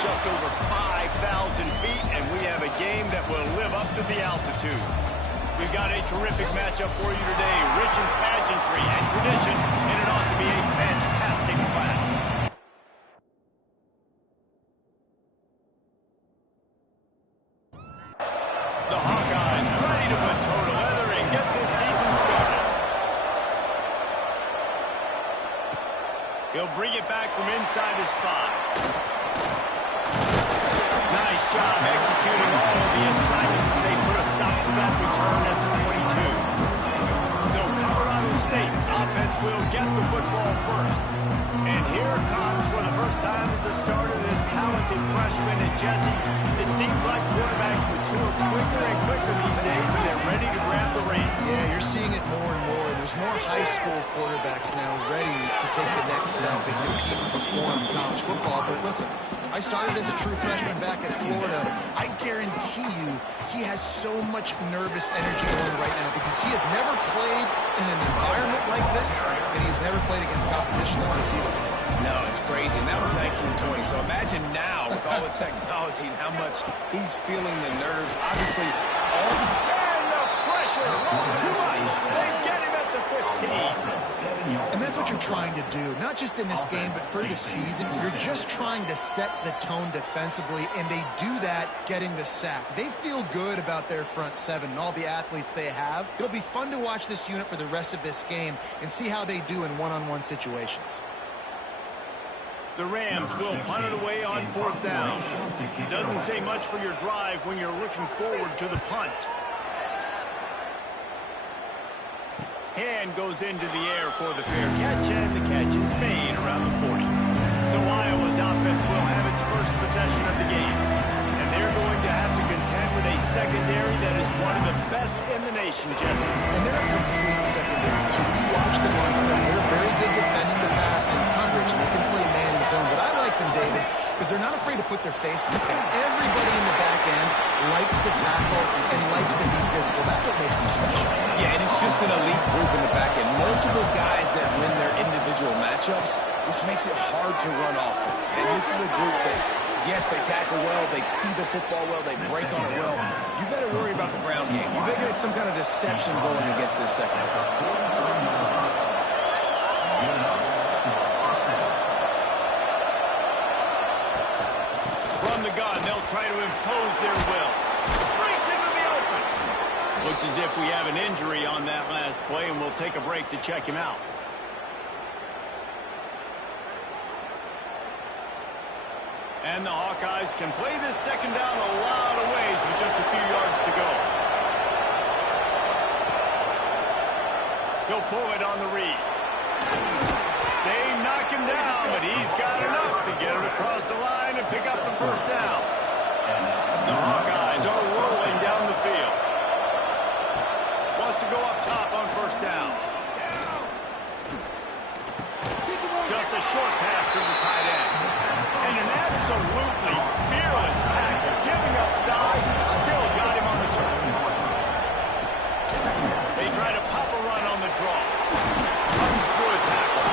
just over 5,000 feet, and we have a game that will live up to the altitude. We've got a terrific matchup for you today, rich in pageantry and tradition, and it ought to be a fantastic clash. The Hawkeyes ready to put toe to leather and get this season started. He'll bring it back from inside his 5. Nice job executing all of the assignments as they put a stop to that return at the 22. So Colorado State's offense will get the football first. And here comes for the first time as the start of this talented freshman. And Jesse, it seems like quarterbacks mature quicker and quicker these days, and they're ready to grab the reins. Yeah, you're seeing it more and more. There's more high school quarterbacks now ready to take the next step and compete and perform in college football. But listen, I started as a true freshman back at Florida. I guarantee you he has so much nervous energy going right now because he has never played in an environment like this, and he's never played against competition like this either. No, it's crazy, and that was 1920. So imagine now with all the technology and how much he's feeling the nerves. Obviously, all and the pressure was too much. They get him at the 15. And that's what you're trying to do, not just in this game, but for the season. You're just trying to set the tone defensively, and they do that getting the sack. They feel good about their front 7 and all the athletes they have. It'll be fun to watch this unit for the rest of this game and see how they do in one-on-one situations. The Rams will punt it away on 4th down. Doesn't say much for your drive when you're looking forward to the punt. Hand goes into the air for the fair catch, and the catch is made around the 40. So Iowa's offense will have its first possession of the game. And they're going to have to contend with a secondary that is one of the best in the nation, Jesse. And they're a complete secondary, too. We watch them on film. They're very good defending the pass and coverage, and they can play man and zone. But I like them, David, because they're not afraid to put their face in the field. Everybody in the back end likes to tackle and likes to be physical. That's what makes them special. yeah, and it's just an elite group in the back end. Multiple guys that win their individual matchups, which makes it hard to run offense. And this is a group that, yes, they tackle well, they see the football well, they break on it well. You better worry about the ground game. You better get some kind of deception going against this secondary. From the gun, they'll try to impose their will. Breaks into the open. Looks as if we have an injury on that last play, and we'll take a break to check him out. And the Hawkeyes can play this second down a lot of ways with just a few yards to go. He'll pull it on the read. They knock him down, but he's got enough to get it across the line and pick up the first down. The Hawkeyes are rolling down the field. Wants to go up top on first down. Just a short pass to the tight end. And an absolutely fearless tackle, giving up size, still got him on the turn. They try to pop a run on the draw. Runs through a tackle.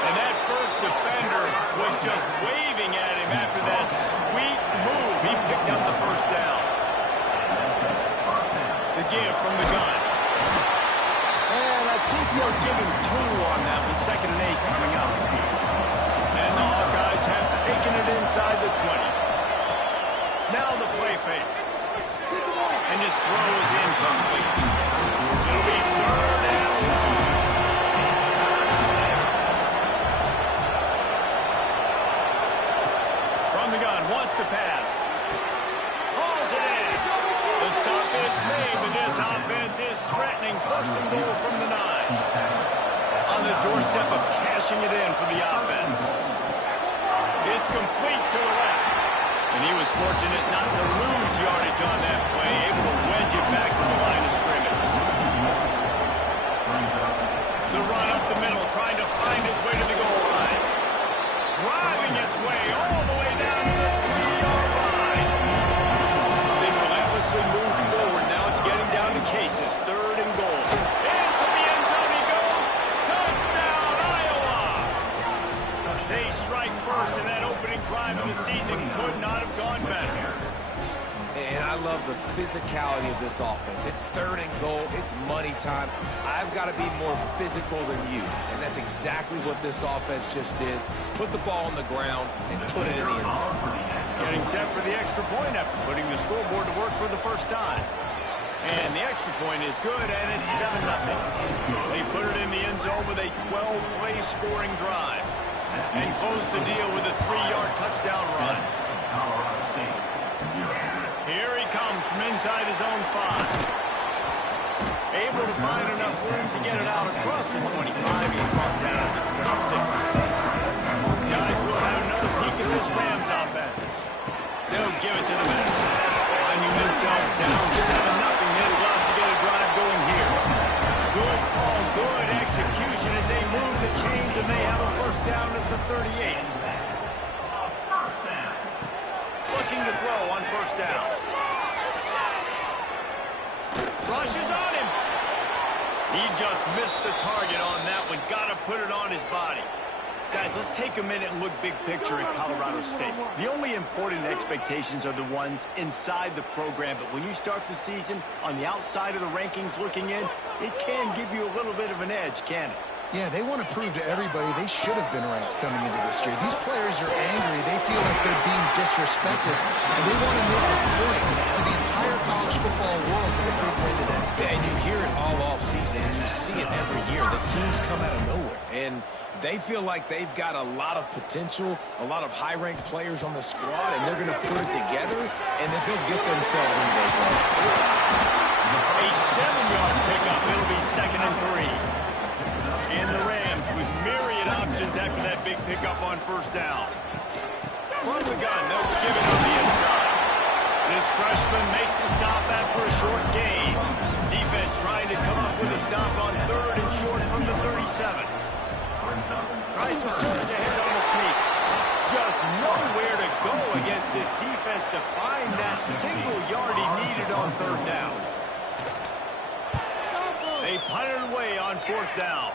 And that first defender was just waving at him after that sweet move. He picked up the first down. The give from the gun. And I think they'll give him 2 on that one. 2nd and 8 coming up. And the Hawkeyes have taken it inside the 20. Now the play fake. And his throw is incomplete. It'll be 3rd and long. From the gun, wants to pass. Hauls it in. The stop is made, but this offense is threatening 1st and goal from the 9. On the doorstep of cashing it in for the offense. It's complete to the left. And he was fortunate not to lose yardage on that play, able to wedge it back to the line of scrimmage. The run up the middle, trying to find its way to the goal line. Driving its way all the way down to the 3-yard line. They relentlessly move forward. Now it's getting down to cases. 3rd and goal. Into the end zone he goes. Touchdown, Iowa! They strike first, and that opening drive of the season could not love the physicality of this offense. It's 3rd and goal. It's money time. I've got to be more physical than you. And that's exactly what this offense just did. Put the ball on the ground and put it in the end zone. Getting set for the extra point after putting the scoreboard to work for the first time. And the extra point is good, and it's 7-0. They put it in the end zone with a 12-play scoring drive. And close the deal with a 3-yard touchdown run. Here he comes from inside his own 5. Able to find enough room to get it out across the 25. He's brought down to 26. Guys, we'll have another peek at this Rams offense. They'll give it to the back. Finding themselves down 7-0. They'd love to get a drive going here. Good call, good execution as they move the chains, and they have a first down at the 38. Looking to throw on first down. Rushes on him. He just missed the target on that one. Got to put it on his body. Guys, let's take a minute and look big picture at Colorado State. The only important expectations are the ones inside the program, but when you start the season on the outside of the rankings looking in, it can give you a little bit of an edge, can it? Yeah, they want to prove to everybody they should have been ranked coming into this year. These players are angry. They feel like they're being disrespected, and they want to make a point to the entire college football world with a big win today. Yeah, and you hear it all season, and you see it every year. The teams come out of nowhere, and they feel like they've got a lot of potential, a lot of high-ranked players on the squad, and they're going to put it together, and then they'll get themselves into those rankings. A 7-yard pickup. It'll be 2nd and 3. And the Rams with myriad options after that big pickup on first down. From the gun, they'll give it on the inside. This freshman makes the stop after a short gain. Defense trying to come up with a stop on 3rd and short from the 37. Tries to surge ahead on the sneak. Just nowhere to go against this defense to find that single yard he needed on 3rd down. They punt it away on 4th down.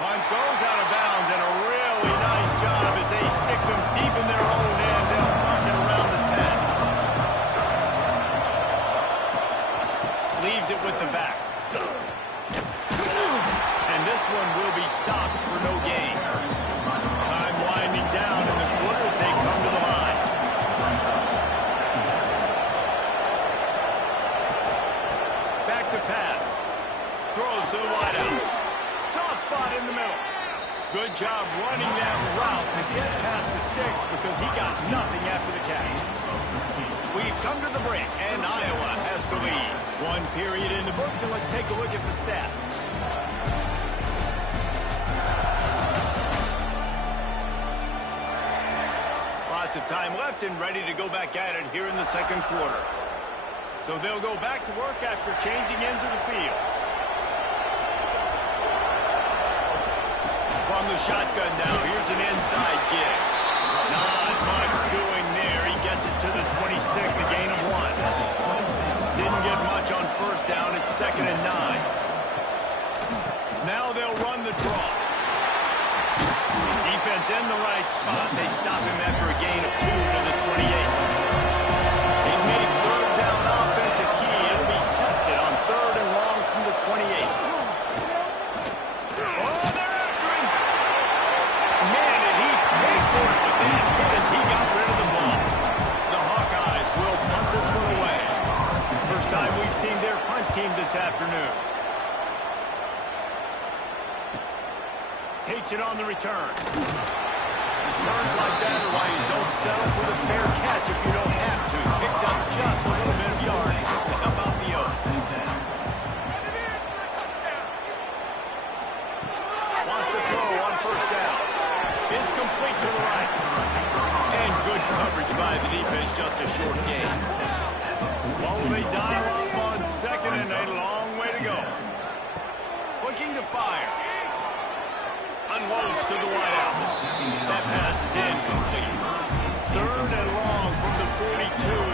Punt goes out of bounds, and a really nice job as they stick them deep in their own end. They'll park it around the 10. Leaves it with the back. And this one will be stopped for no gain. Time winding down in the quarter as they come to the line. Back to pass. Throws to the wideout. Soft spot in the middle. Good job running that route to get past the sticks because he got nothing after the catch. We've come to the break, and Iowa has the lead. 1 period in the books, and let's take a look at the stats. Lots of time left and ready to go back at it here in the 2nd quarter. So they'll go back to work after changing ends of the field. From the shotgun now, here's an inside gig. Not much doing there. He gets it to the 26, a gain of 1. Didn't get much on first down. It's 2nd and 9. Now they'll run the draw. Defense in the right spot. They stop him after a gain of 2 to the 28. It made 3rd down offense a key. It'll be tested on 3rd and long from the 28. He got rid of the ball. The Hawkeyes will punt this one away. First time we've seen their punt team this afternoon. Takes it on the return. Returns like that are why you don't settle for the fair catch if you don't have to. Picks up just a little bit of yardage to help out the Oak. Wants to throw on first down. It's complete to the right. And good coverage by the defense, just a short gain. Well, they dial up on 2nd and a long way to go. Looking to fire. Unloads to the wideout. That pass is incomplete. 3rd and long from the 42.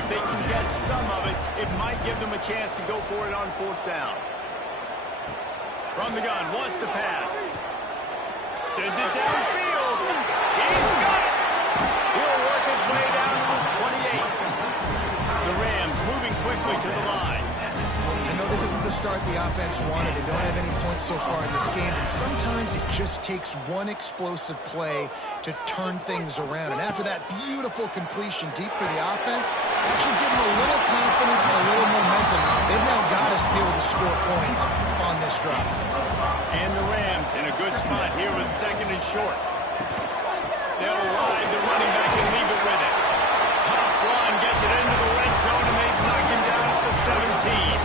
If they can get some of it, it might give them a chance to go for it on 4th down. From the gun, wants to pass. Sends it downfield. He's got it. He'll work his way down to the 28. The Rams moving quickly to to the line. I know this isn't the start the offense wanted. They don't have any points so far in this game, and sometimes it just takes one explosive play to turn things around. And after that beautiful completion deep for the offense, that should give them a little confidence and a little momentum. They've now got to be able to score points on this drive. And the Rams in a good spot here with second and short. They'll ride the running back and leave it with it. Tough run gets it into the red zone, and they knock him down at the 17.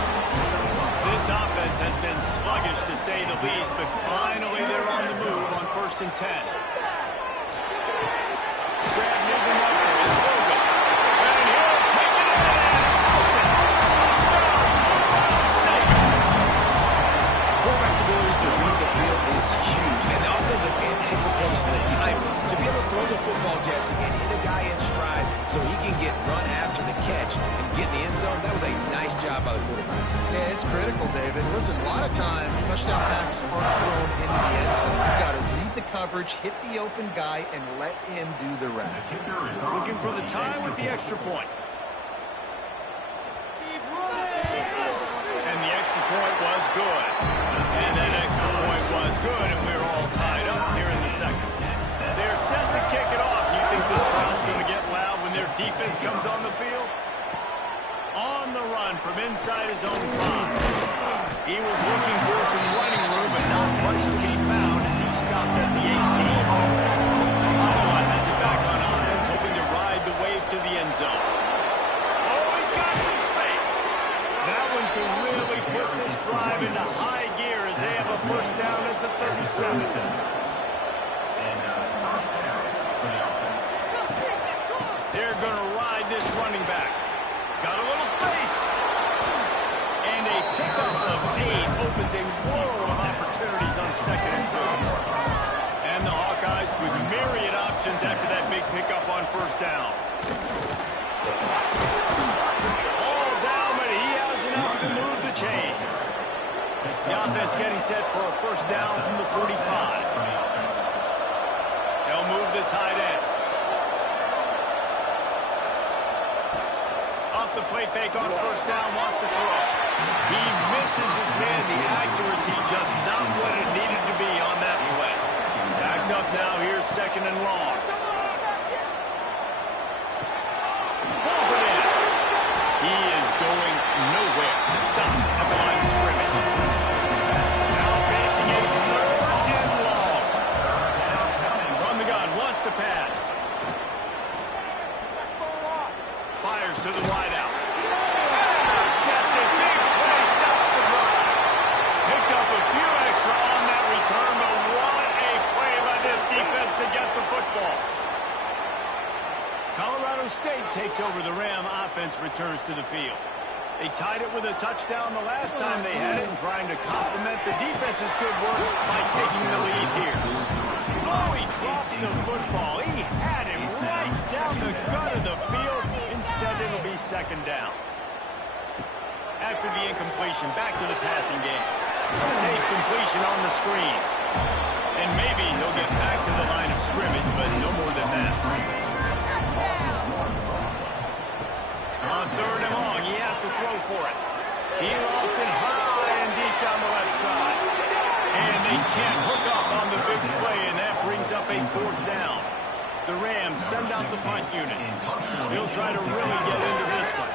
This offense has been sluggish, to say the least, but finally they're on the move on 1st and 10. Grab near the marker is Logan. And he'll take it in and Wilson. Touchdown, Ohio State. Quarterback's ability to read the field is huge, and also the anticipation, the time to be able to throw the football, Jesse, and hit a guy in stride so he can get run after the catch and get in the end zone. That was a nice job by the quarterback. Yeah, it's critical, David. Listen, a lot of times touchdown passes aren't thrown into the end zone. You've got to read the coverage, hit the open guy, and let him do the rest. Looking for the tie with the extra point. And the extra point was good. And that extra point was good, and we're all tied up here in the second. They're set to kick it off. You think this crowd's going to get loud when their defense comes on the field? On the run from inside his own 5. He was looking for some running room, but not much to be found as he stopped at the 18. Iowa has it back on offense, hoping to ride the wave to the end zone. Oh, he's got some space. That one can really put this drive into high gear as they have a first down at the 37. They're going to ride this running back. Got a little space. And a pickup of 8 opens a world of opportunities on 2nd and 2. And the Hawkeyes with myriad options after that big pickup on 1st down. All down, but he has enough to move the chains. The offense getting set for a 1st down from the 45. They'll move the tight end. The play fake on 1st down, wants to throw. He misses his man. The accuracy just not what it needed to be on that play. Backed up now. Here's 2nd and long. Pulls it in. He is going nowhere. Stop at the line of scrimmage. Now facing it 3rd and long. From the gun, wants to pass. Fires to the wide out. Intercepted. Big play. Stops the drive. Picked up a few extra on that return, but what a play by this defense to get the football. Colorado State takes over the Ram. Offense returns to the field. They tied it with a touchdown the last time they had it and trying to complement the defense's good work by taking the lead here. Oh, he drops the football. He had him right down the gut of the field. Instead, it'll be 2nd down. After the incompletion, back to the passing game. Safe completion on the screen. And maybe he'll get back to the line of scrimmage, but no more than that. On 3rd and long, he has to throw for it. He lofts it high and deep down the left side. And they can't hook up on the big play, and that brings up a 4th down. The Rams send out the punt unit. He'll try to really get into this one.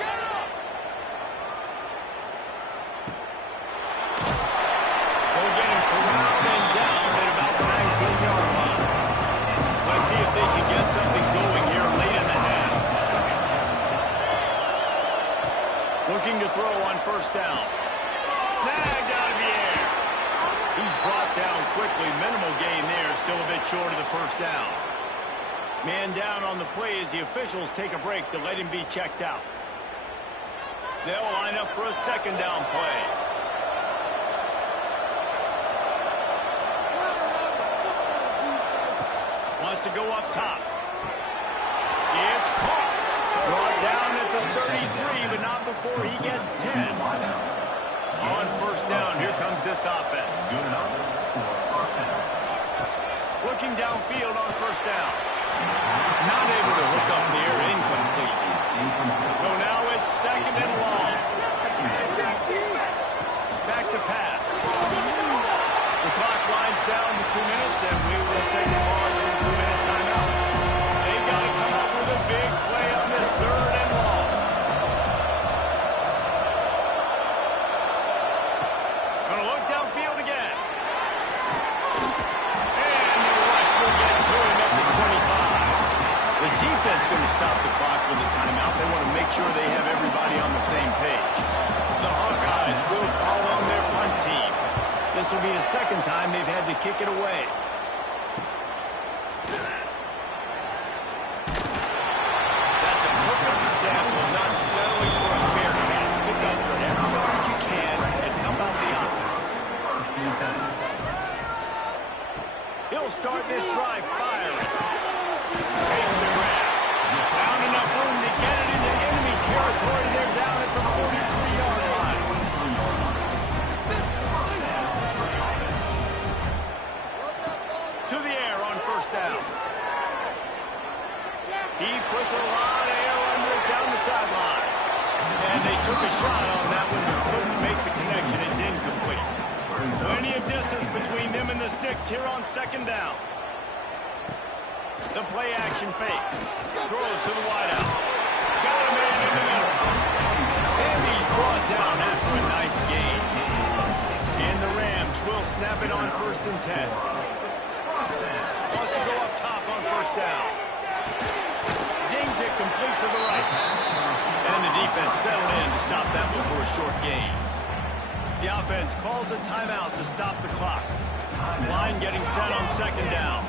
They'll get him corralled and down at about the 19-yard line. Let's see if they can get something going here late in the half. Looking to throw on 1st down. Snagged out of the air. He's brought down quickly. Minimal gain there. Still a bit short of the 1st down. Man down on the play as the officials take a break to let him be checked out. They'll line up for a 2nd down play. Wants to go up top. It's caught. Brought down at the 33, but not before he gets 10. On 1st down, here comes this offense. Looking downfield on 1st down. Not able to hook up there, incomplete. So now it's 2nd and long. Back to pass. The clock winds down to 2 minutes, and we will take a pause for the 2-minute timeout. They've got to come up with a big play on this 3rd and long. Going to look downfield again. And the rush will get to him at the 25. The defense going to stop the clock with a timeout. They want to make sure they have everybody on the same page. The Hawkeyes will call on their punt team. This will be the 2nd time they've had to kick it away. That's a perfect example of not settling for a fair catch. Pick up whatever yardage you can and help out the offense. He'll start this drive firing. Takes the grab. Found enough room to get it into enemy territory. They're down at the 43-yard line. To the air on 1st down. He puts a lot of air under it down the sideline. And they took a shot on that one but couldn't make the connection. It's incomplete. Plenty of distance between them and the sticks here on 2nd down. The play action fake. Throws to the wideout. Got a man in the middle. And he's brought down after a nice gain. And the Rams will snap it on 1st and 10. Wants to go up top on 1st down. Zings it complete to the right. And the defense settled in to stop that before a short gain. The offense calls a timeout to stop the clock. Line getting set on 2nd down.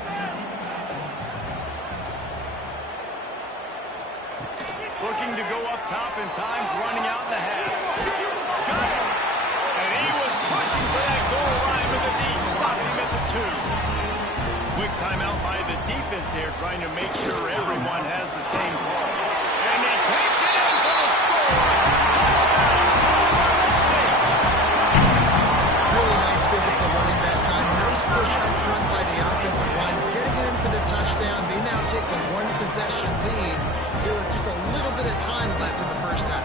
Looking to go up top, and time's running out in the half. Got it! And he was pushing for that goal line with the D. Stopped him at the 2. Quick timeout by the defense there, trying to make sure everyone has the same call. And he takes it in for the score! Touchdown, Colorado State! Really nice physical running that time. Nice push up front by the offensive line. Getting it in for the touchdown. They now take a 1-possession lead. There was just a little bit of time left in the 1st half.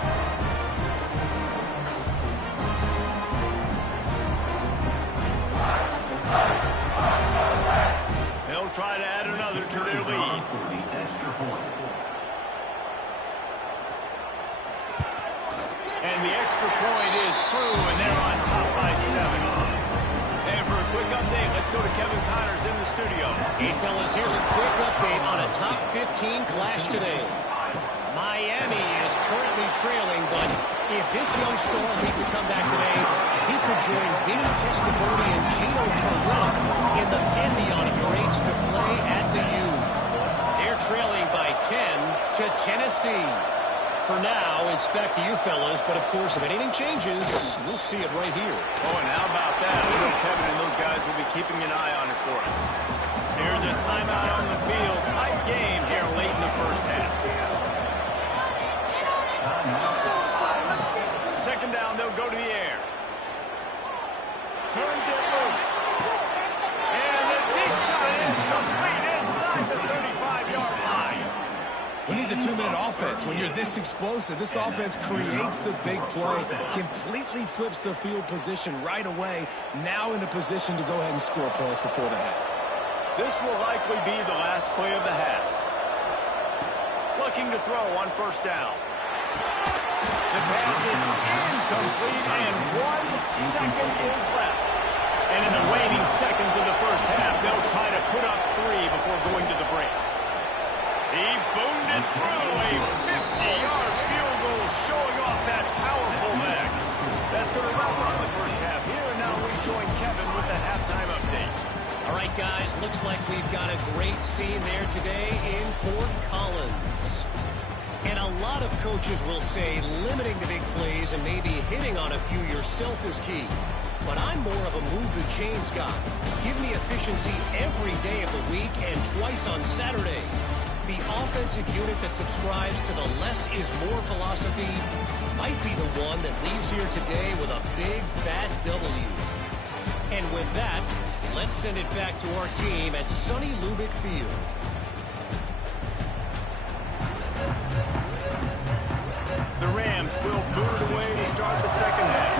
They'll try to add another to their lead. And the extra point is true, and they're on top by 7. And for a quick update, let's go to Kevin Connors in the studio. Hey, fellas, here's a quick update on a top 15 clash today. Miami is currently trailing, but if this young star leads a comeback today, he could join Vinny Testaverde and Gino Torrella in the pantheon of greats to play at the U. They're trailing by 10 to Tennessee. For now, it's back to you fellas, but of course, if anything changes, you'll see it right here. Oh, and how about that? I know Kevin and those guys will be keeping an eye on it for us. Here's a timeout on the field. Tight game here late in the 1st half. 2nd down, they'll go to the air. Turns it loose. And the big shot is complete inside the 35-yard line. Who needs a 2-minute offense when you're this explosive? This offense creates the big play, completely flips the field position right away, now in a position to go ahead and score points before the half. This will likely be the last play of the half. Looking to throw on 1st down. The pass is incomplete, and 1 second is left. And in the waning seconds of the 1st half, they'll try to put up 3 before going to the break. He boomed it through a 50-yard field goal, showing off that powerful leg. That's going to wrap up the 1st half here, and now we join Kevin with the halftime update. All right, guys, looks like we've got a great scene there today in Fort Collins. And a lot of coaches will say limiting the big plays and maybe hitting on a few yourself is key. But I'm more of a move the chains guy. Give me efficiency every day of the week and twice on Saturday. The offensive unit that subscribes to the less is more philosophy might be the one that leaves here today with a big fat W. And with that, let's send it back to our team at sunny Lubick Field. The Rams will boot it away to start the second half.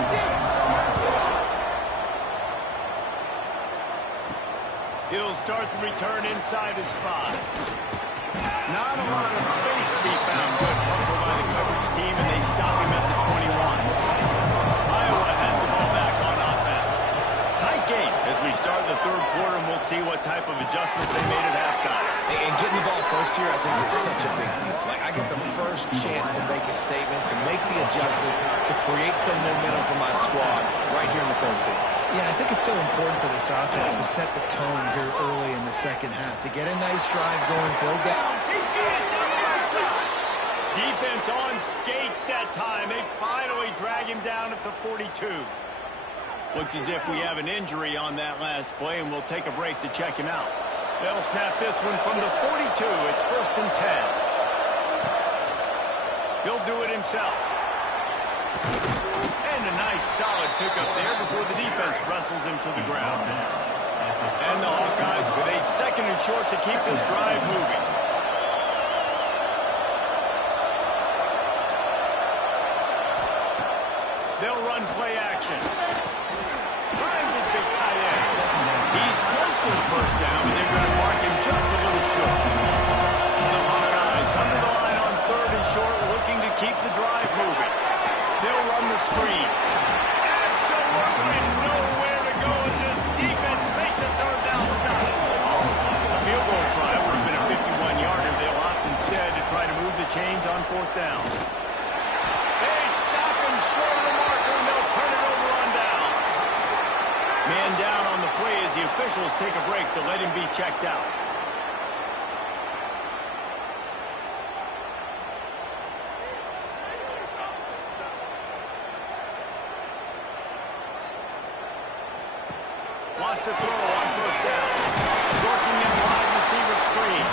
He'll start the return inside his 5. Not a lot of space to be found. Good hustle by the coverage team, and they stop him at the 21. Iowa has the ball back on offense. Tight game as we start the third quarter, and we'll see what type of adjustments they made at halftime. And getting the ball first here, I think, is such a big deal. Like, I get the first chance to make a statement, to make the adjustments, to create some momentum for my squad right here in the third quarter. Yeah, I think it's so important for this offense to set the tone here early in the second half, to get a nice drive going, build that. He's got it down the right side. Defense on skates that time. They finally drag him down at the 42. Looks as if we have an injury on that last play, and we'll take a break to check him out. They'll snap this one from the 42. It's 1st and 10. He'll do it himself. And a nice solid pickup there before the defense wrestles him to the ground. And the Hawkeyes with a 2nd and short to keep this drive moving. They'll run play action. Finds his big tight end. He's close to the first down, and they're going to mark him just a little short. The Hawkeyes come to the line on 3rd and short, looking to keep the drive moving. They'll run the screen. Absolutely nowhere to go as this defense makes a 3rd down stop. A field goal try would have been a 51-yarder. They'll opt instead to try to move the chains on 4th down. They stop him short of the marker, and they'll turn it over on down. Man down on the play as the officials take a break to let him be checked out. Lost to throw on 1st down. Working in wide receiver screen.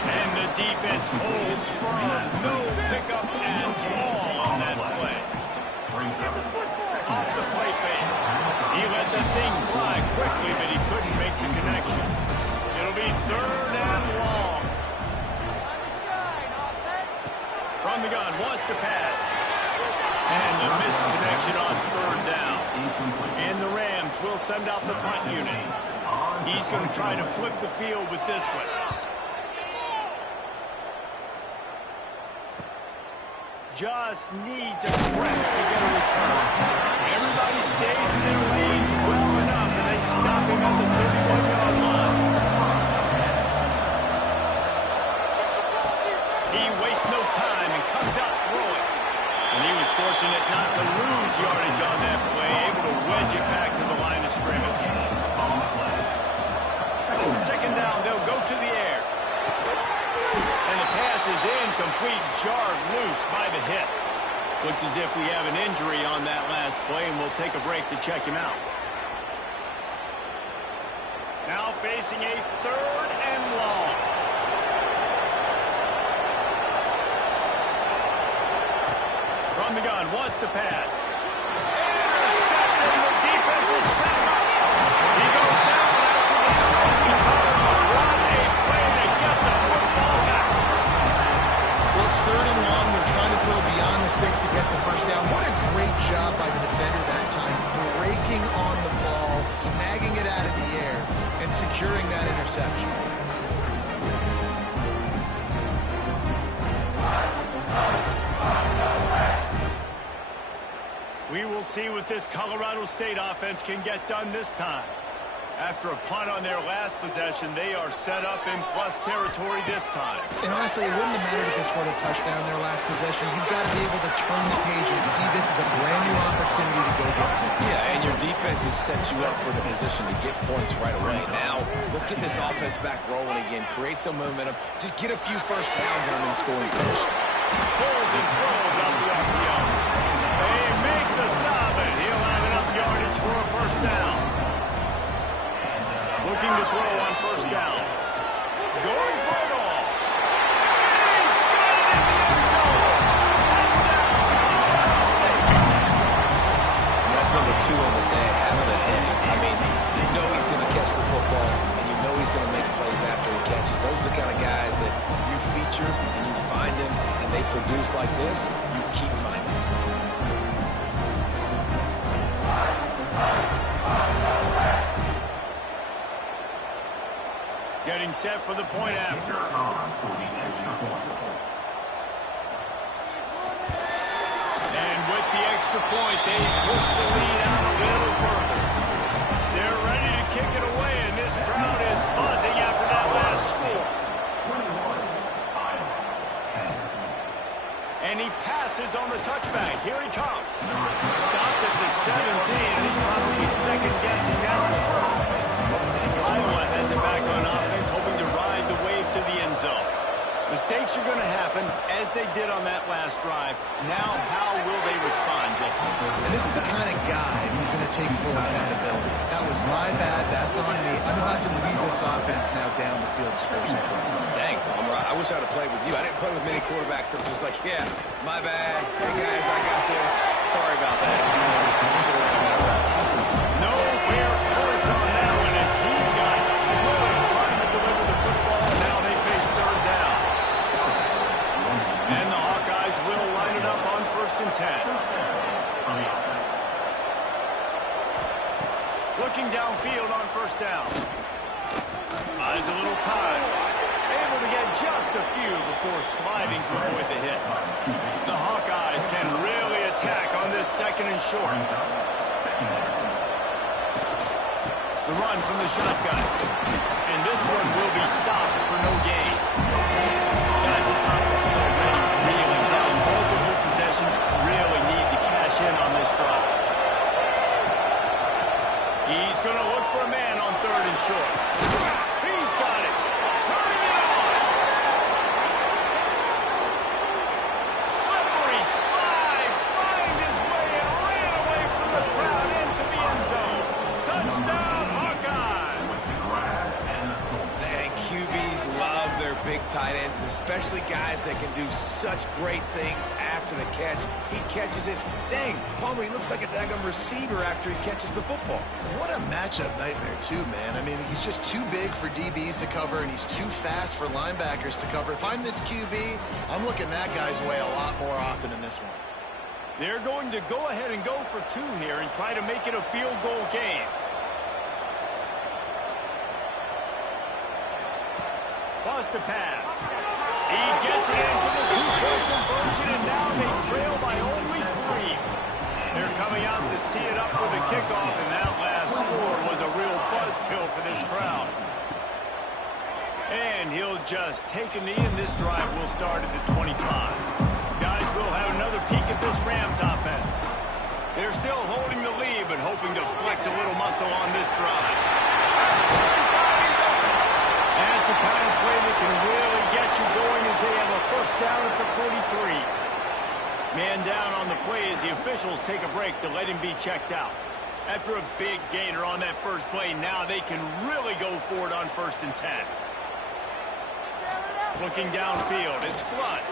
And the defense holds firm. No pickup at all on that play. Off the play fake. He let the thing fly quickly, but he couldn't make the connection. It'll be 3rd and long. From the gun, wants to pass. And the missed connection on 3rd down. And the Rams will send out the punt unit. He's going to try to flip the field with this one. Just needs a crack to get a return. Everybody stays in their lanes well enough, and they stop him at the 31-yard line. He wastes no time and comes out throwing. And he was fortunate not to lose yardage on that play, able to wedge it back to the line of scrimmage. 2nd down, they'll go to the air. And the pass is incomplete, jarred loose by the hip. Looks as if we have an injury on that last play, and we'll take a break to check him out. Now facing a 3rd and long. From the gun, wants to pass. Intercepted, the defense is set up. He goes down after the short return. What a play to get the football back. Well, it's 3rd and long. They're trying to throw beyond the sticks to get the first down. What a great job by the defender that time, breaking on the ball, snagging it out of the air, and securing that interception. We will see what this Colorado State offense can get done this time. After a punt on their last possession, they are set up in plus territory this time. And honestly, it wouldn't have mattered if they scored a touchdown their last possession. You've got to be able to turn the page and see this is a brand new opportunity to go get points. Yeah, and your defense has set you up for the position to get points right away. Now, let's get this offense back rolling again, create some momentum, just get a few first downs and them in scoring position. Pulls and throws out the RPO. They make the stop, and he'll have enough yardage for a first down. Looking to throw on 1st down. Going for it all. He's got it in the end zone. Touchdown, Colorado State. And that's number 2 on the day, having a day. I mean, you know he's going to catch the football, and you know he's going to make plays after he catches. Those are the kind of guys that you feature and you find them, and they produce like this, you keep finding them. Getting set for the point after. And with the extra point, they push the lead out a little further. They're ready to kick it away, and this crowd is buzzing after that last score. And he passes on the touchback. Here he comes. Stopped at the 17, and he's probably second-guessing now in turn. Iowa has it back on offense, hoping to ride the wave to the end zone. Mistakes are going to happen, as they did on that last drive. Now, how will they respond, Jesse? And this is the kind of guy who's going to take full accountability. That was my bad. That's on me. I'm about to lead this offense now down the field to score some points. Dang, Palmer, I wish I would have played with you. I didn't play with many quarterbacks that were just like, yeah, my bad. Hey, guys, I got this. Sorry about that. Nowhere close on that one as he got drilled trying to deliver the football, and now they face third down. And the Hawkeyes will line it up on 1st and 10. Looking downfield on 1st down. Buys a little time. Able to get just a few before sliding to avoid the hits. The Hawkeyes can really attack on this 2nd and short. The run from the shotgun. And this one will be stopped for no gain. Guys, this offense is already reeling down. Multiple possessions really need to cash in on this drive. He's going to look for a man on 3rd and short. He's got it. Turning it on. Slippery slide. Find his way and ran away from the crowd into the end zone. Touchdown, Hawkeye. Man, QBs love their big tight ends, and especially guys that can do such great things after the catch. He catches it. Dang, Palmer, he looks like a daggum receiver after he catches the football. What a matchup nightmare, too, man. I mean, he's just too big for DBs to cover, and he's too fast for linebackers to cover. If I'm this QB, I'm looking that guy's way a lot more often in this one. They're going to go ahead and go for 2 here and try to make it a field goal game. Bust a pass. He gets it in for the 2-point conversion, and now they trail by only 3. They're coming out to tee it up for the kickoff, and that last score was a real buzzkill for this crowd. And he'll just take a knee, and this drive will start at the 25. Guys, we'll have another peek at this Rams offense. They're still holding the lead, but hoping to flex a little muscle on this drive. That's the kind of play that can really get you going as they have a 1st down at the 43. Man down on the play as the officials take a break to let him be checked out. After a big gainer on that first play, now they can really go for it on 1st and 10. Looking downfield, it's Flood.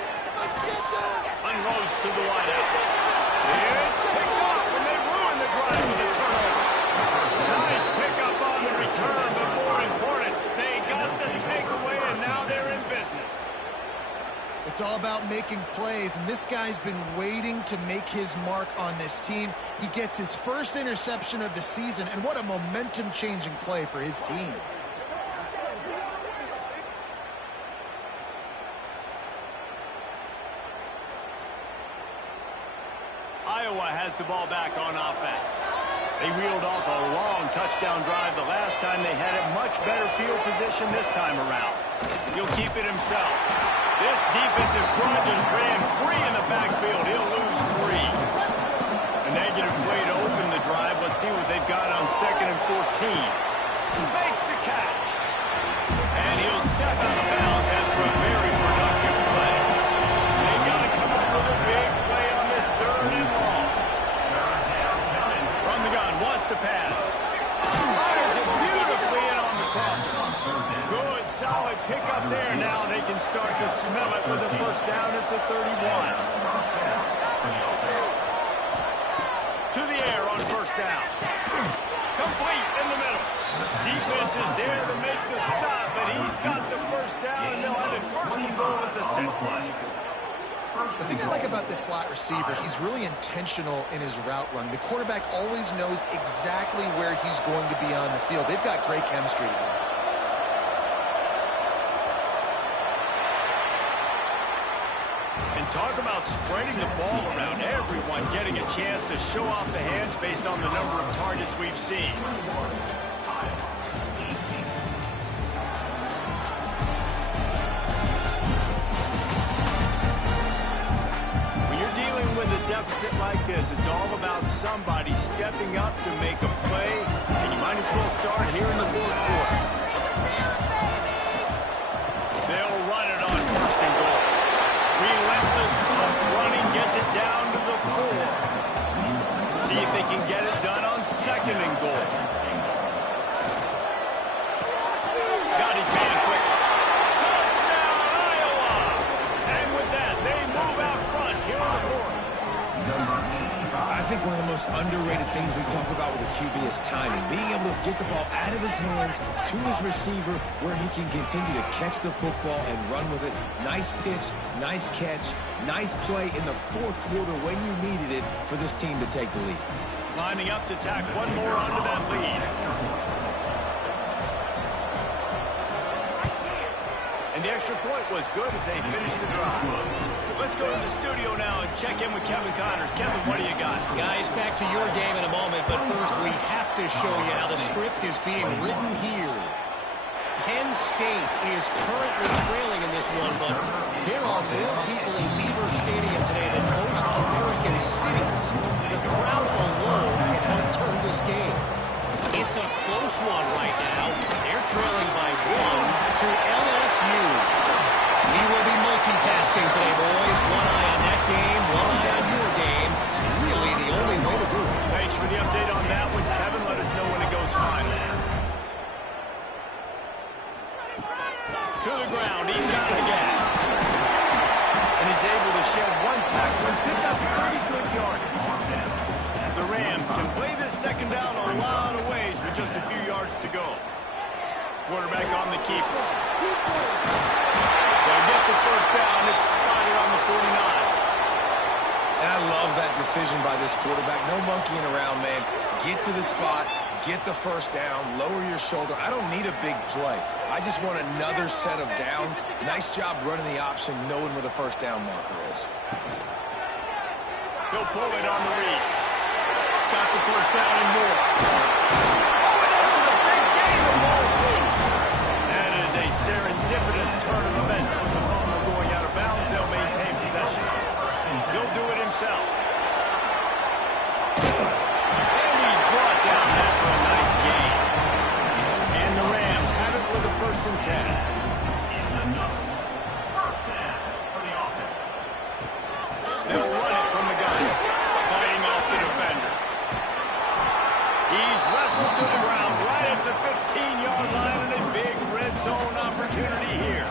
Unloads to the wideout. It's picked off, and they ruin the drive with a turnover. Nice pickup on the return, but more important, they got the takeaway, and now they're in business. It's all about making plays, and this guy's been waiting to make his mark on this team. He gets his first interception of the season, and what a momentum-changing play for his team. Iowa has the ball back on offense. They reeled off a long touchdown drive the last time. They had a much better field position this time around. He'll keep it himself. This defensive front just ran free in the backfield. He'll lose 3. A negative play to open the drive. Let's see what they've got on 2nd and 14. Makes the catch. And he'll step out of bounds after a very productive play. They've got to come up with a big play on this 3rd and long. From the gun, wants to pass. Fires it beautifully in on the crosser. Good, solid pickup there. Now they can start to smell it with a 1st down at the 31. To the air on 1st down. Complete in the middle. Defense is there to make the stop, but he's got the 1st down, and they'll have it 1st and goal at the 6. The thing I like about this slot receiver, he's really intentional in his route run. The quarterback always knows exactly where he's going to be on the field. They've got great chemistry together. And talk about spreading the ball around. Everyone getting a chance to show off the hands based on the number of targets we've seen. When you're dealing with a deficit like this, it's all about somebody stepping up to make a play, and you might as well start here in the fourth quarter. They'll run it on first and goal. Relentless, tough running gets it down to the 4. See if they can get it done on second and goal. Got his man quick. Touchdown, Iowa! And with that, they move out front here in the 4th. I think one of the most underrated things we talk about with a QB is timing. Being able to get the ball out of his hands to his receiver where he can continue to catch the football and run with it. Nice pitch, nice catch, nice play in the 4th quarter when you needed it for this team to take the lead. Lining up to tack one more onto that lead. And the extra point was good as they finished the drive. Let's go to the studio now and check in with Kevin Connors. Kevin, what do you got? Guys, back to your game in a moment, but first we have to show you how the script is being written here. Penn State is currently trailing in this one, but there are more people in Beaver Stadium today than most American cities. The crowd alone can help turn this game. It's a close one right now. They're trailing by 1 to LSU. We will be multitasking today, boys. One eye on that game, one eye on your game. Really the only way to do it. Thanks for the update on that one, Kevin. Let us know when it goes final. To the ground. He's got it again. And he's able to shed one tackle and pick up pretty good yardage. The Rams can play this second down a lot of ways with just a few yards to go. Quarterback on the keeper. They'll get the first down. It's spotted on the 49. And I love that decision by this quarterback. No monkeying around, man. Get to the spot, get the first down, lower your shoulder. I don't need a big play. I just want another set of downs. Nice job running the option, knowing where the first down marker is. He'll pull it on the read. Got the first down and more. Oh, and after the big game, the ball's loose. That is a serendipitous turn of events. With the fumble going out of bounds, they'll maintain possession. He'll do it himself. And he's brought down after a nice gain. And the Rams have it with a 1st and 10. They'll run it from the gun. Fighting off the defender. He's wrestled to the ground right at the 15-yard line and a big red zone opportunity here.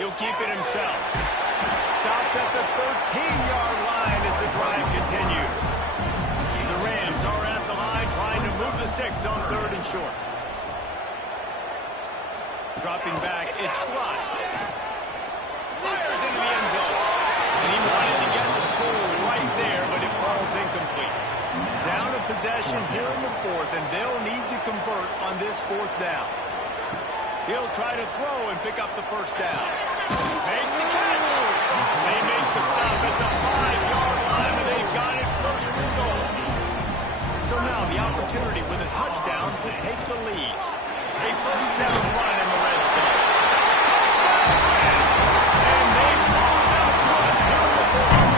He'll keep it himself. Stopped at the 13-yard line as the drive continues. The Rams are at the line trying to move the sticks on 3rd and short. Dropping back, it's Fly. Fires into the end zone. And he wanted to get the score right there, but it falls incomplete. Down a possession here in the 4th, and they'll need to convert on this 4th down. He'll try to throw and pick up the first down. Makes the catch. They make the stop at the 5-yard line, and they've got it 1st and goal. So now the opportunity with a touchdown to take the lead. A first down run in the red zone. Touchdown! And they moved out front here in the 4th.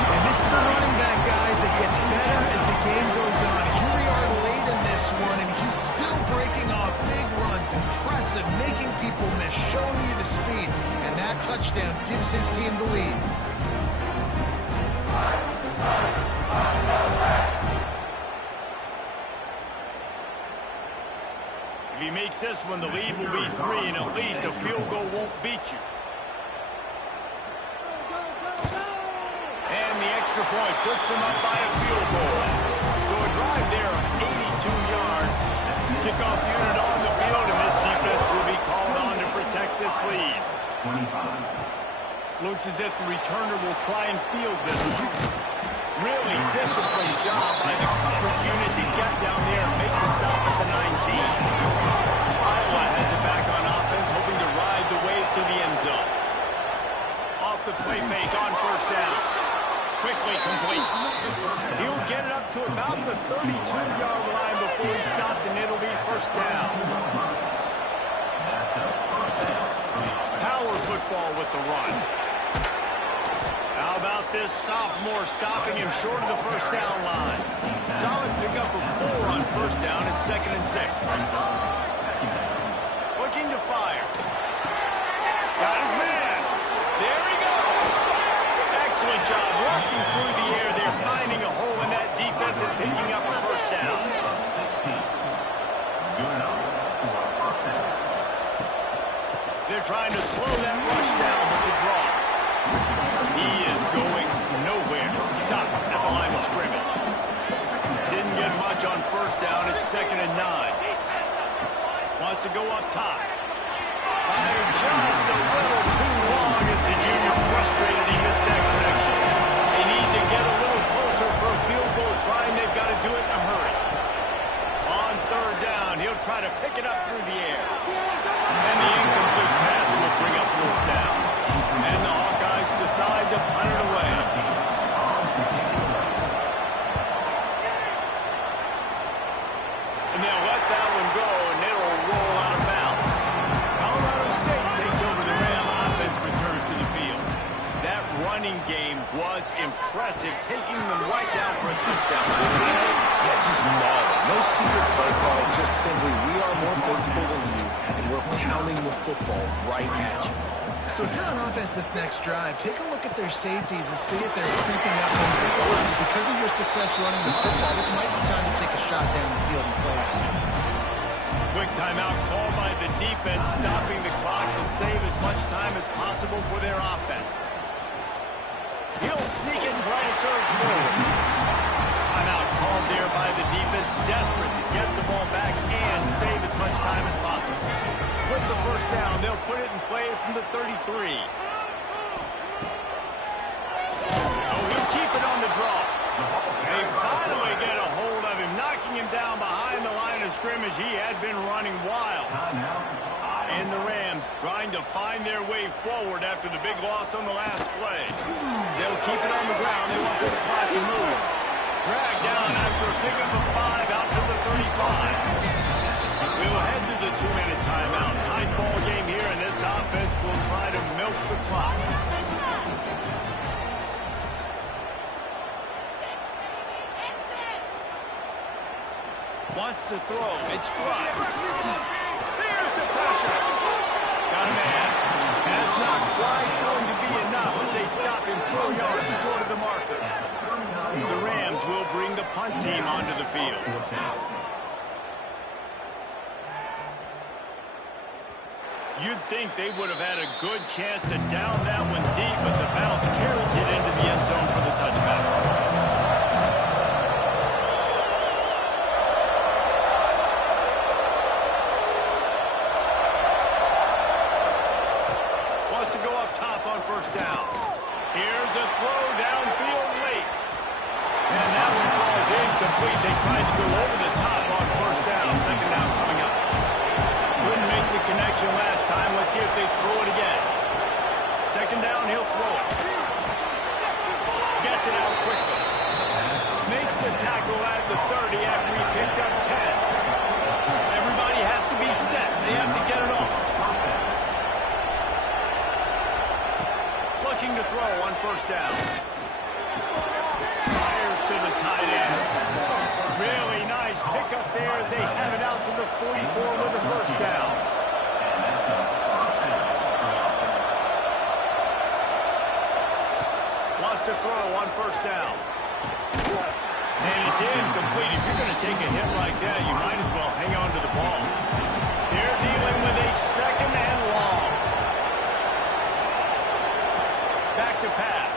And this is a running back, guys, that gets better as the game goes on. Here we are late in this one, and he's still breaking off big runs. Impressive, making people miss, showing you the speed. And that touchdown gives his team the lead. If he makes this one, the lead will be 3, and at least a field goal won't beat you. And the extra point puts them up by a field goal. So a drive there of 82 yards. Kickoff unit on the field, and this defense will be called on to protect this lead. Looks as if the returner will try and field this one. Really disciplined job by the coverage unit to get down there and make the stop at the 19. Iowa has it back on offense, hoping to ride the wave to the end first down. Power football with the run. How about this sophomore stopping him short of the first down line? Solid pickup of 4 on first down at 2nd and 6. Looking to fire. Got his man. There he goes. Excellent job walking through the air there, finding a hole in that defense and picking up a first down. They're trying to slow that rush down with the draw. He is going nowhere. Stop at the line of scrimmage. Didn't get much on first down. It's 2nd and 9. Wants to go up top. Fired just a little too long as the junior frustrated. He missed that connection. They need to get a little closer for a field goal try, and they've got to do it in a hurry. On 3rd down, he'll try to pick it up through the air. And the incomplete pass will bring up 4th down. And the Hawkeyes decide to punt it away. And they'll let that one go, and it'll roll out of bounds. Colorado State takes over the Ram. Offense returns to the field. That running game was impressive, taking them right down for a touchdown. Yeah, just mauling. No secret play calls, just simply we are more physical than you, and we're pounding the football right at you. So if you're on offense this next drive, take a look at their safeties and see if they're creeping up into the goals. Because of your success running the football, this might be time to take a shot down the field and play action. Quick timeout called by the defense, stopping the clock to save as much time as possible for their offense. He'll sneak it and try to surge forward. Timeout called there by the defense, desperate to get the ball back and save as much time as possible. With the first down, they'll put it in play from the 33. Oh, he'll keep it on the draw. They finally get a hold of him, knocking him down behind the line of scrimmage. He had been running wild. And the Rams trying to find their way forward after the big loss on the last play. They'll keep it on the ground. They want this clock to move. Dragged down after a pickup of 5 out to the 35. We'll head to the 2-minute timeout. Tight ball game here, and this offense will try to milk the clock. Wants to throw. It's fly. There's the pressure. Got a man. That's not quite going to be enough as they stop him 4 yards short of the marker. The Rams will bring the punt team onto the field. You'd think they would have had a good chance to down that one deep, but the bounce carries it into the end zone for the touchback. Wants to go up top on first down. Here's a throw downfield late. And that one falls incomplete. They tried to go over the top on first down. 2nd down coming up. Couldn't make the connection last time. Let's see if they throw it again. 2nd down, he'll throw it. Gets it out quickly. Makes the tackle at the 30 after he picked up 10. Everybody has to be set. They have to get it off. Looking to throw on first down. Fires to the tight end. Really nice pickup there as they have it out to the 44 with the first down. Wants to throw on first down. And it's incomplete. If you're going to take a hit like that, you might as well hang on to the ball. They're dealing with a 2nd and long. Back to pass.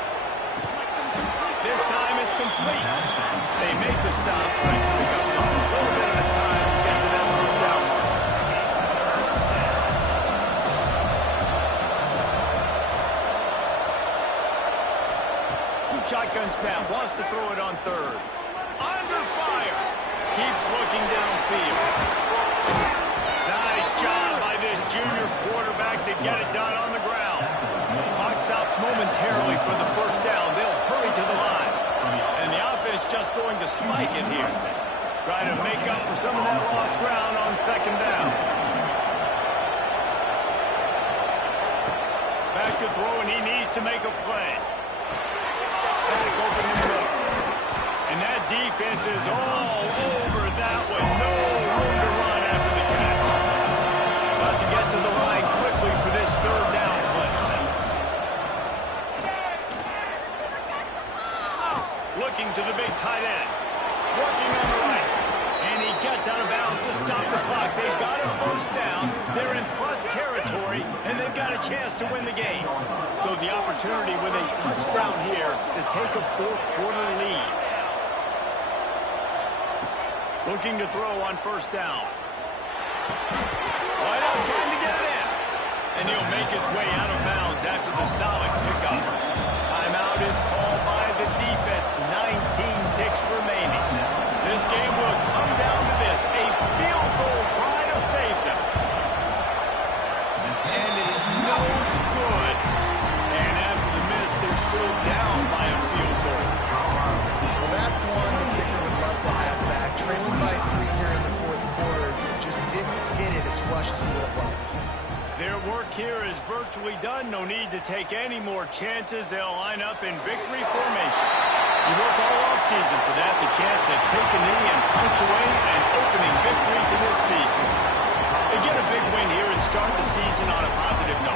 This time it's complete. They make the stop, trying to pick up just a little bit at a time to get to that first down mark. Shotgun snap, wants to throw it on 3rd. Under fire. Keeps looking downfield. Nice job by this junior quarterback to get it done on the ground. Clock stops momentarily for the first down. They'll hurry to the line. And the offense just going to spike it here. Trying to make up for some of that lost ground on second down. Back to throw, and he needs to make a play. Back open the middle. And that defense is all over that one. No room to run after the catch. Got to get to the line quickly for this third down play. Looking to the big tight end. Working on the right. And he gets out of bounds to stop the clock. They've got a first down. They're in plus territory, and they've got a chance to win the game. So the opportunity with a touchdown here to take a fourth-quarter lead. Looking to throw on first down. Wide out, trying to get it in. And he'll make his way out of bounds after the solid pickup. Timeout is called by the defense. 19 ticks remaining. This game will come down to this. A field goal trying to save them. And it's no good. And after the miss, they're still down by a field goal. Well, that's one the kicker would love to have back. Trailing by 3 here in the fourth quarter. Just didn't hit it as flush as he would have liked. Their work here is virtually done. No need to take any more chances. They'll line up in victory formation. You work all offseason for that, the chance to take a knee and punctuate an opening victory to this season. They get a big win here and start the season on a positive note.